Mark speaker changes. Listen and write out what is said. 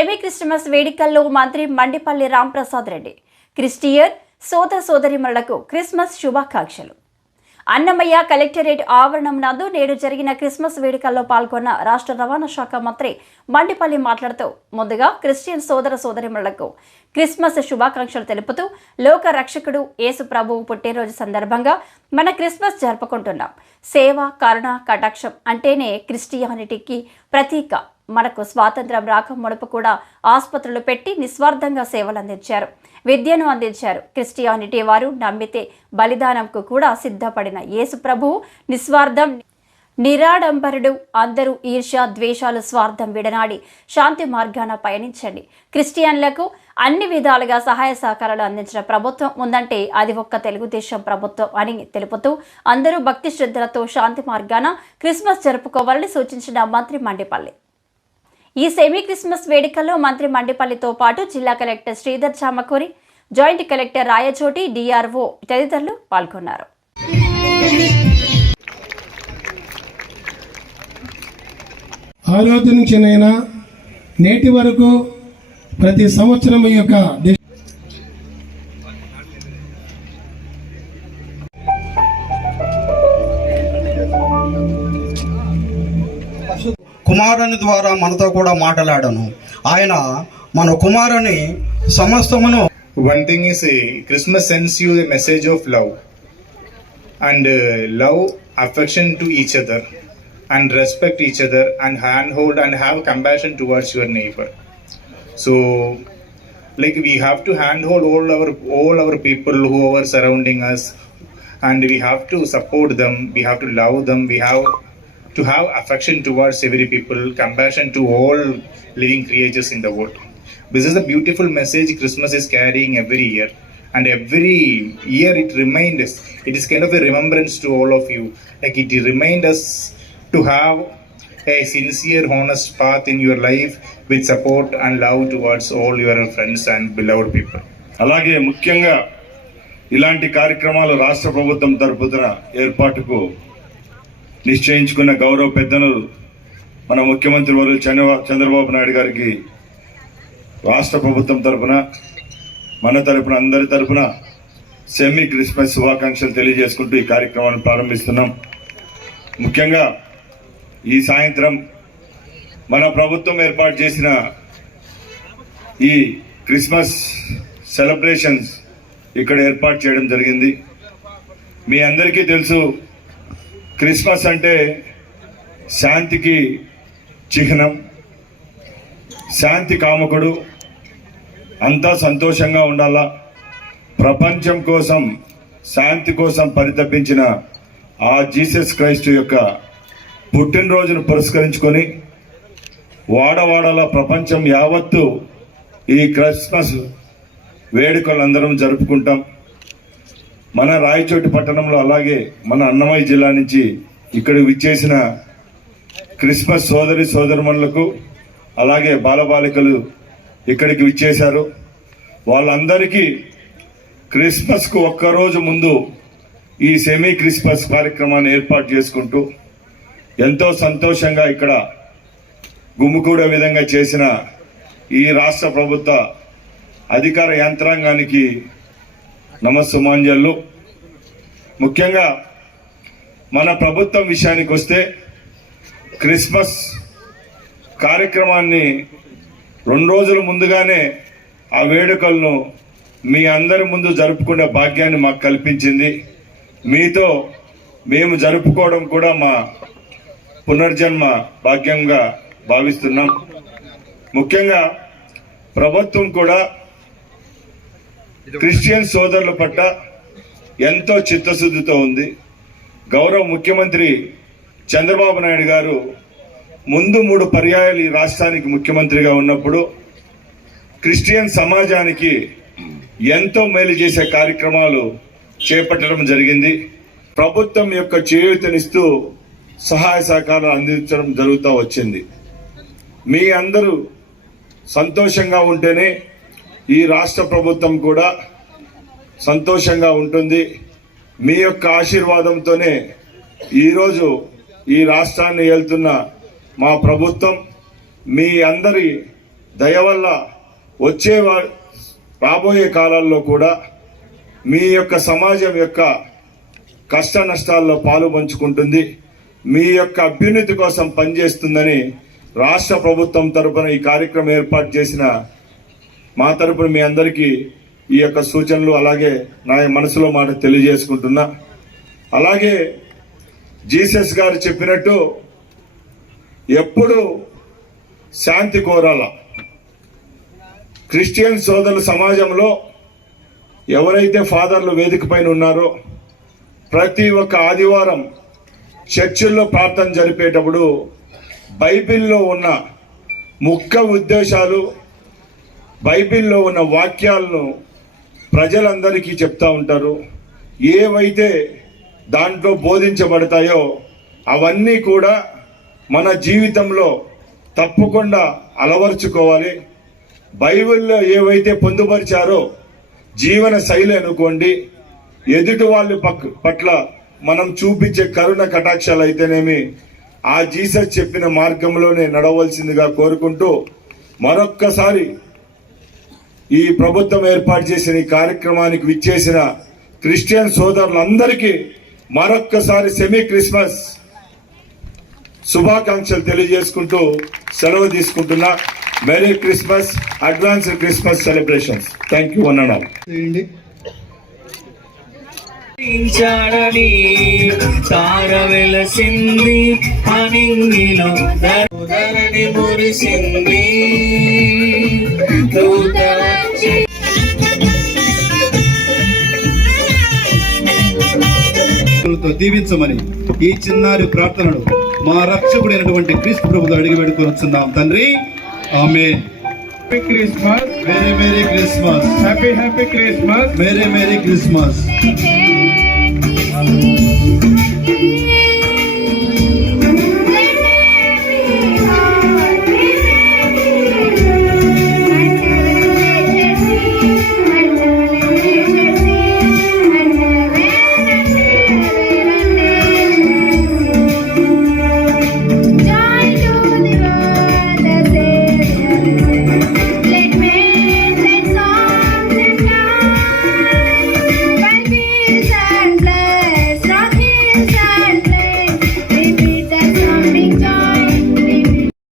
Speaker 1: Semi Christmas వేడుకల్లో మంత్రి Mandipalli Ramprasad Reddy Christian సోదర సోదరిమరులకు క్రిస్మస్ శుభాకాంక్షలు. అన్నమయ్య కలెక్టరేట్ ఆవరణం నందు నేడు జరిగిన క్రిస్మస్ వేడుకల్లో పాల్గొన్న రాష్ట్ర రవాణా శాఖ మంత్రి మండిపల్లి మాట్లాడుతూ ముందుగా క్రిస్టియన్ సోదర సోదరిమణులకు క్రిస్మస్ శుభాకాంక్షలు తెలుపుతూ లోక రక్షకుడు యేసు ప్రభువు పుట్టినరోజు సందర్భంగా మన క్రిస్మస్ జరుపుకుంటున్నాం. సేవ కరుణ కటాక్షం అంటేనే క్రిస్టియానిటీకి ప్రతీక. మనకు స్వాతంత్రం రాక మునుపు కూడా ఆసుపత్రులు పెట్టి నిస్వార్థంగా సేవలు అందించారు. విద్యను అందించారు. క్రిస్టియానిటీ వారు నమ్మితే బలిదానంకు కూడా సిద్ధపడిన యేసు ప్రభువు నిస్వార్థం నిరాడంబరుడు అందరూ ఈర్ష్య ద్వేషాలు స్వార్థం విడనాడి శాంతి మార్గాన పయనించండి. క్రిస్టియన్లకు అన్ని విధాలుగా సహాయ సహకారాలు అందించిన ప్రభుత్వం ఉందంటే అది ఒక్క తెలుగుదేశం ప్రభుత్వం అని తెలుపుతూ అందరూ భక్తి శ్రద్ధలతో శాంతి మార్గాన క్రిస్మస్ జరుపుకోవాలని సూచించిన మంత్రి మండిపల్లి. ఈ సెమీ క్రిస్మస్ వేడుకల్లో మంత్రి మండిపల్లితో పాటు జిల్లా collector Sridhar Chamakuri joint collector Rayachoti DRO తదితరులు పాల్గొన్నారు.
Speaker 2: ఆ రోజు నేటి వరకు ప్రతి సంవత్సరం యొక్క
Speaker 3: కుమారుని ద్వారా మనతో కూడా మాట్లాడను. ఆయన మన కుమారుని సమస్తమును
Speaker 4: one thing is Christmas sends you the message of love and love affection to each other and respect each other and hand hold and have compassion towards your neighbour so like we have to hand hold old our old our people who our surrounding us and we have to support them we have to love them we have to have affection towards every people compassion to all living creators in the world this is the beautiful message Christmas is carrying every year and every year it reminders it is kind of a remembrance to all of you like it ఈ remind reminders to have a sincere honest path in your life with support and love towards all your friends and beloved people
Speaker 5: అలాగే ముఖ్యంగా ఇలాంటి కార్యక్రమాలు రాష్ట్ర ప్రభుత్వం తరపున ఏర్పాటుకు నిశ్చయించుకున్న గౌరవ పెద్దలు మన ముఖ్యమంత్రి వారు చంద్రబాబు చంద్రబాబు నాయుడు గారికి రాష్ట్ర ప్రభుత్వం తరపున మన తరపున అందరి తరపున సెమీ క్రిస్మస్ శుభాకాంక్షలు తెలియజేసుకుంటూ ఈ కార్యక్రమాన్ని ప్రారంభిస్తున్నాం. ముఖ్యంగా ఈ సాయంత్రం మన ప్రభుత్వం ఏర్పాటు చేసిన ఈ క్రిస్మస్ సెలబ్రేషన్స్ ఇక్కడ ఏర్పాటు చేయడం జరిగింది. మీ అందరికీ తెలుసు క్రిస్మస్ అంటే శాంతికి చిహ్నం శాంతి కాముకుడు అంతా సంతోషంగా ఉండాలా? ప్రపంచం కోసం శాంతి కోసం పరితపించిన ఆ జీసస్ క్రైస్ట్ యొక్క పుట్టినరోజును పురస్కరించుకొని వాడవాడల ప్రపంచం యావత్తు ఈ క్రిస్మస్ వేడుకలు అందరం జరుపుకుంటాం. మన రాయచోటి పట్టణంలో అలాగే మన అన్నమయ్య జిల్లా నుంచి ఇక్కడ విచ్చేసిన క్రిస్మస్ సోదరి సోదరుమణులకు అలాగే బాలబాలికలు ఇక్కడికి విచ్చేశారు. వాళ్ళందరికీ క్రిస్మస్కు ఒక్కరోజు ముందు ఈ సెమీ క్రిస్మస్ కార్యక్రమాన్ని ఏర్పాటు చేసుకుంటూ ఎంతో సంతోషంగా ఇక్కడ గుమ్ముకూడే విధంగా చేసిన ఈ రాష్ట్ర ప్రభుత్వ అధికార యంత్రాంగానికి నమస్సుమాంజల్లు ముఖ్యంగా మన ప్రభుత్వం విషయానికి వస్తే క్రిస్మస్ కార్యక్రమాన్ని రెండు రోజుల ముందుగానే ఆ వేడుకలను మీ అందరి ముందు జరుపుకునే భాగ్యాన్ని మాకు కల్పించింది. మీతో మేము జరుపుకోవడం కూడా మా పునర్జన్మ భాగ్యంగా భావిస్తున్నాం. ముఖ్యంగా ప్రభుత్వం కూడా క్రిస్టియన్ సోదరుల పట్ల ఎంతో చిత్తశుద్ధితో ఉంది. గౌరవ ముఖ్యమంత్రి చంద్రబాబు నాయుడు గారు ముందు మూడు పర్యాయాలు ఈ రాష్ట్రానికి ముఖ్యమంత్రిగా ఉన్నప్పుడు క్రిస్టియన్ సమాజానికి ఎంతో మేలు చేసే కార్యక్రమాలు చేపట్టడం జరిగింది. ప్రభుత్వం యొక్క చేయూతనిస్తూ సహాయ సహకారాలు అందించడం జరుగుతూ వచ్చింది. మీ అందరూ సంతోషంగా ఉంటేనే ఈ రాష్ట్ర ప్రభుత్వం కూడా సంతోషంగా ఉంటుంది. మీ యొక్క ఆశీర్వాదంతోనే ఈరోజు ఈ రాష్ట్రాన్ని వెళ్తున్న మా ప్రభుత్వం మీ అందరి దయ వల్ల వచ్చే రాబోయే కాలాల్లో కూడా మీ యొక్క సమాజం యొక్క కష్ట నష్టాల్లో పాలు పంచుకుంటుంది. మీ యొక్క అభ్యున్నతి కోసం పనిచేస్తుందని రాష్ట్ర ప్రభుత్వం తరపున ఈ కార్యక్రమం ఏర్పాటు చేసిన మా తరపున మీ అందరికీ ఈ యొక్క సూచనలు అలాగే నా మనసులో మాట తెలియజేసుకుంటున్నా. అలాగే జీసస్ గారు చెప్పినట్టు ఎప్పుడు శాంతి కోరాల. క్రిస్టియన్ సోదరుల సమాజంలో ఎవరైతే ఫాదర్లు వేదిక పైన ఉన్నారో ప్రతి ఒక్క ఆదివారం చర్చిల్లో ప్రార్థన జరిపేటప్పుడు బైబిల్లో ఉన్న ముఖ్య ఉద్దేశాలు బైబిల్లో ఉన్న వాక్యాలను ప్రజలందరికీ చెప్తా ఉంటారు. ఏవైతే దాంట్లో బోధించబడతాయో అవన్నీ కూడా మన జీవితంలో తప్పకుండా అలవర్చుకోవాలి. బైబిల్లో ఏవైతే పొందుపరిచారో జీవన శైలి అనుకోండి ఎదుటి వాళ్ళు పక్- పట్ల మనం చూపించే కరుణ కటాక్షాలు అయితేనేమి ఆ జీసస్ చెప్పిన మార్గంలోనే నడవలసిందిగా కోరుకుంటూ మరొక్కసారి ఈ ప్రభుత్వం ఏర్పాటు చేసిన ఈ కార్యక్రమానికి విచ్చేసిన క్రిస్టియన్ సోదరులందరికీ మరొక్కసారి సెమీ క్రిస్మస్ శుభాకాంక్షలు తెలియజేసుకుంటూ సెలవు తీసుకుంటున్నా. Merry Christmas advance Christmas celebrations. Thank you one and all.
Speaker 6: చేయండి
Speaker 7: చాడని తార వెలసింది అనింగిలో ధరణి మురిసింది.
Speaker 6: దీవించమని ఈ చిన్నారి ప్రార్థనలు మా రక్షకుడైనటువంటి క్రీస్తు ప్రభుతో అడిగి పెడుకొని తండ్రి ఆమె
Speaker 8: Happy Christmas.
Speaker 6: Merry merry Christmas
Speaker 8: Happy, happy Christmas.
Speaker 6: Merry merry Christmas.